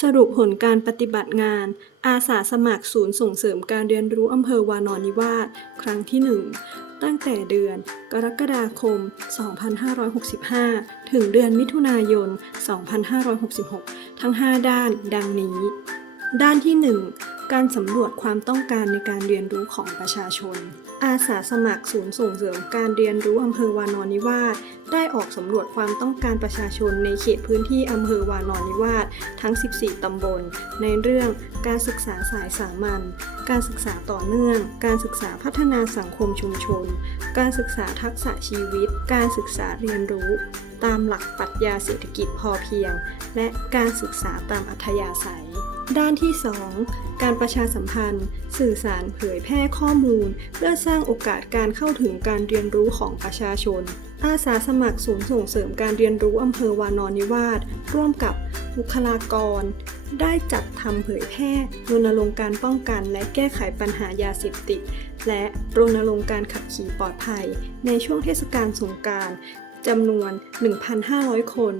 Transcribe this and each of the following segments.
สรุปผลการปฏิบัติงาน อาสาสมัครศูนย์ส่งเสริมการเรียนรู้อำเภอวานอนนิวาสครั้งที่ 1 ตั้งแต่เดือนกรกฎาคม 2565 ถึงเดือนมิถุนายน 2566 ทั้ง 5 ด้านดังนี้ ด้านที่ 1 การสำรวจความต้องการในการเรียนรู้ของประชาชน อาสาสมัครศูนย์ส่งเสริมการเรียนรู้อำเภอวานอนนิวาสได้ออกสำรวจความต้องการประชาชนในเขตพื้นที่อำเภอวานอนนิวาสทั้ง 14 ตำบล ในเรื่องการศึกษาสายสามัญ การศึกษาต่อเนื่อง การศึกษาพัฒนาสังคมชุมชน การศึกษาทักษะชีวิต การศึกษาเรียนรู้ ตามหลักปรัชญาเศรษฐกิจพอเพียง และการศึกษาตามอัธยาศัย ด้านที่ 2 การประชาสัมพันธ์ สื่อสารเผยแพร่ข้อมูล เพื่อสร้างโอกาสการเข้าถึงการเรียนรู้ของประชาชน อาสาสมัครศูนย์ส่งเสริมการเรียนรู้อำเภอวานอนนิวาสร่วมกับบุคลากร ได้จัดทำเผยแพร่รณรงค์การป้องกันและแก้ไขปัญหายาเสพติด และรณรงค์การขับขี่ปลอดภัย ในช่วงเทศกาลสงกรารจำนวน 1,500 คน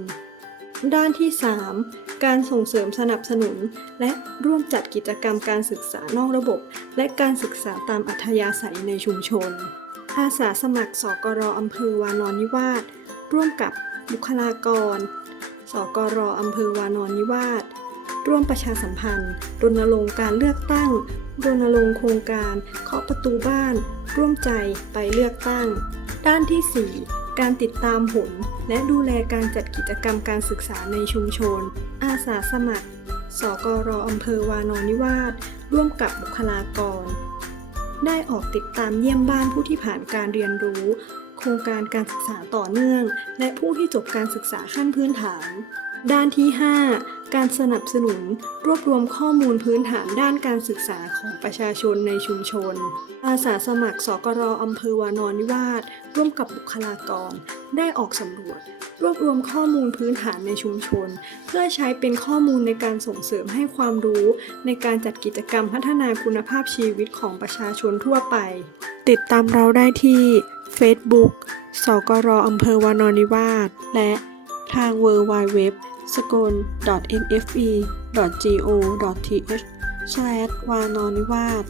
ด้านที่ 3 การส่งเสริมสนับสนุน และร่วมจัดกิจกรรมการศึกษานอกระบบ และการศึกษาตามอัธยาศัยในชุมชน อาสาสมัครสกรอำเภอวานอนนิวาสร่วมกับบุคลากร สกรอำเภอวานอนนิวาสร่วมประชาสัมพันธ์ รณรงค์การเลือกตั้ง รณรงค์โครงการ เคาะประตูบ้าน ร่วมใจไปเลือกตั้ง ด้านที่ 4 การติดตามผล และดูแลการจัดกิจกรรมการศึกษาในชุมชน อาสาสมัคร สกรอำเภอวานอนนิวาสร่วมกับบุคลากร ได้ออกติดตามเยี่ยมบ้านผู้ที่ผ่านการเรียนรู้ โครงการการศึกษาต่อเนื่อง และผู้ที่จบการศึกษาขั้นพื้นฐาน ด้านที่ 5 การสนับสนุนรวบรวมข้อมูลพื้นฐานด้านการศึกษาของประชาชนในชุมชน อาสาสมัครสกรอำเภอวานอนนิวาสร่วมกับบุคลากร ได้ออกสำรวจ รวบรวมข้อมูลพื้นฐานในชุมชน เพื่อใช้เป็นข้อมูลในการส่งเสริมให้ความรู้ ในการจัดกิจกรรมพัฒนาคุณภาพชีวิตของประชาชนทั่วไป ติดตามเราได้ที่ Facebook สกรอำเภอวานอนนิวาสและ ทาง w w w s k o l nfe go th วานอนนิวาส